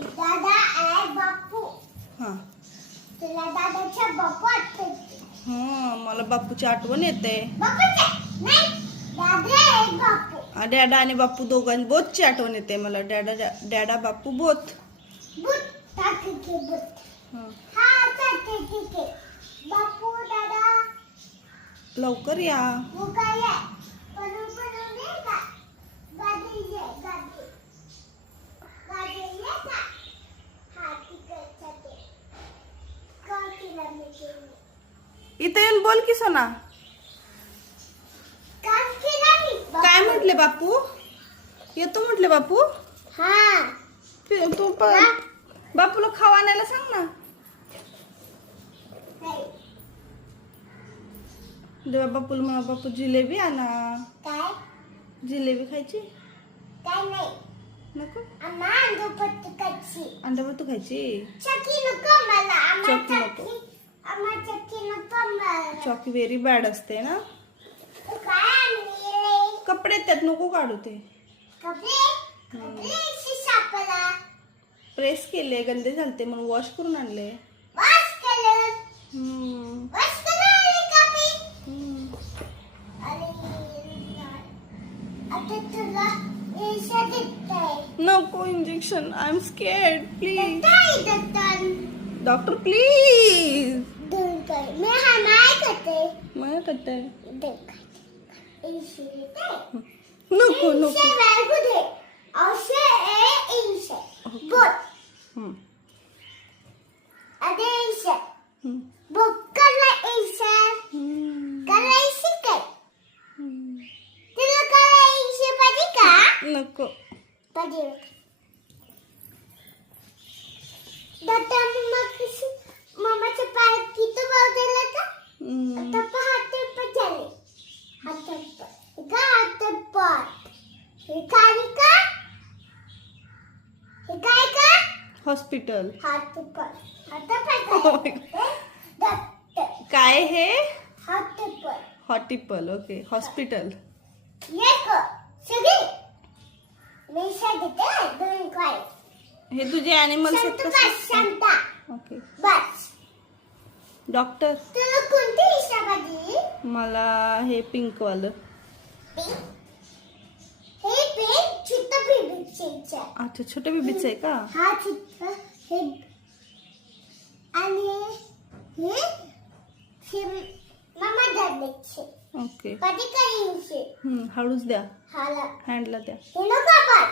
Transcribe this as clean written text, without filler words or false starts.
दादा आहे बापू. हां तुला दादाचा बापू आठवते? हां मला बापूची आठवण येते. बापूचे नाही, दादा आहे बापू. डॅडा आणि बापू दोघांची बोथची आठवण येते मला. डॅडा बापू बोथ. बुट टाकते बुट. हां हा टाकते ठीक आहे. बापू दादा लवकर या. मुका ये. पळून पळून ये का? गाडी ये गाडी. गाडी ये का? हा तिकडच्या ते. काकीला मी केली. इथे येऊन बोल की सोना. काकीला मी. काय म्हटले बापू? येतो म्हटले बापू. हा. तू पण बापूला खावा आणायला सांग ना. नाही. देवा बापूला म्हणा बापू जिलेबी आणा. काय? जिलेबी खायची काय नाही. नको. आम्हा अंडोपट्टी खायची. अंडाभातू खायची. चकी नको मला. आम्हा चकी नको. आम्हा चकी नको मला. चॉकी व्हेरी बॅड असते ना. तू काय आणले? कपडे त्यात नको काढू ते. कपडे? कपडे सापला. प्रेस केले गंदे झालते म्हणून वॉश करून आणले. वाश केलं. हम्म. वाश केलं कपडे. हम्म. अरे आता तुला इंजेक्शन देते. नको injection. I am scared. Please देते. Doctor please. दूर कर. मैं हमाय करते. मला कट्टाय. देख. इंजेक्शन देते. नको नको. इंजेक्शन वेरी गुड है. औषध है इंजेक्शन. बोल. हम्म. अरे इंजेक्शन. हम्म. बुक करला इंजेक्शन. हम्म. करायची काय? हम्म. तुला करायची पाहिजे का? नको. पाहिजे. दादा मम्माच्या पायात किती बळ गेला का? हम्म. आता पहाटे पण झाले. हातात का हातात पाय. हे काय का? हे काय का? हॉस्पिटल. हात पाय. हात पाय. डॉक्टर. काय हे? हात पाय. हॉटिपल. ओके. हॉस्पिटल. ये को सगळे मी सांगते दोन काय. हे तुझे अॅनिमल्स आहेत शांत का? बस शांता. ओके. बस. डॉक्टर तुला कोणती इच्छा पाहिजे? मला हे पिंक वालं. हे पेन छोटा बेबीचे इच्छा. अच्छा छोट्या बेबीचं आहे का? हा छोटा हे आणि हे मम्मा दादाचे. ओके. कधी काही हळूच द्या. हाला हँडला द्या. हे नको पण.